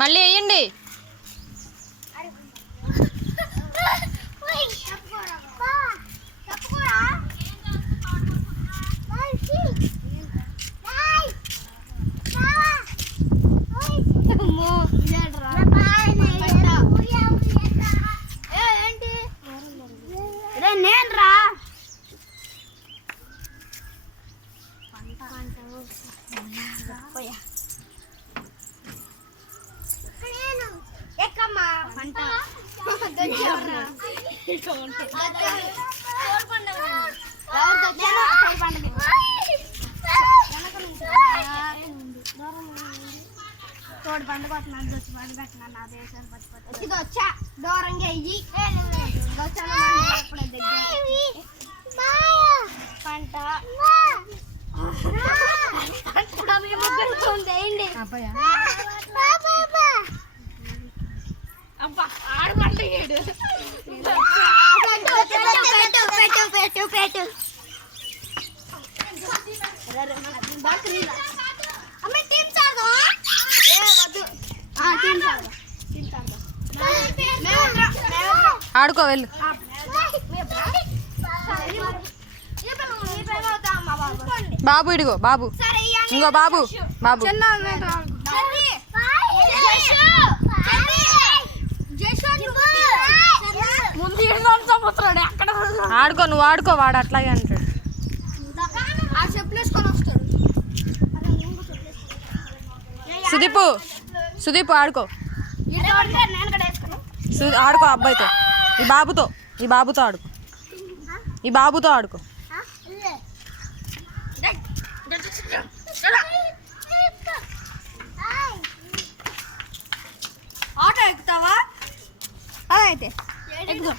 మళ్ళీ వేయండి. తోడు పండుగ వస్తున్నాను దొచ్చి పండుగ పెట్టినా నా దేశాలు పట్టుకోవచ్చు ఇది వచ్చా దూరంగా అయ్యి పంట వేయండి అబ్బా ఆడుకో వెళ్ళు. బాబు ఇడిగో బాబు. ఇంకో బాబు బాబు. ఆడుకో నువ్వు ఆడుకో వాడు అట్లాగే అంటాడు. సుదీపు సుదీప్ ఆడుకో. ఆడుకో? అబ్బాయితో. ఈ బాబుతో ఈ బాబుతో ఆడుకో. ఈ బాబుతో ఆడుకో. ఆటో ఎక్కుతావా? అదైతే ఎక్కుదాం.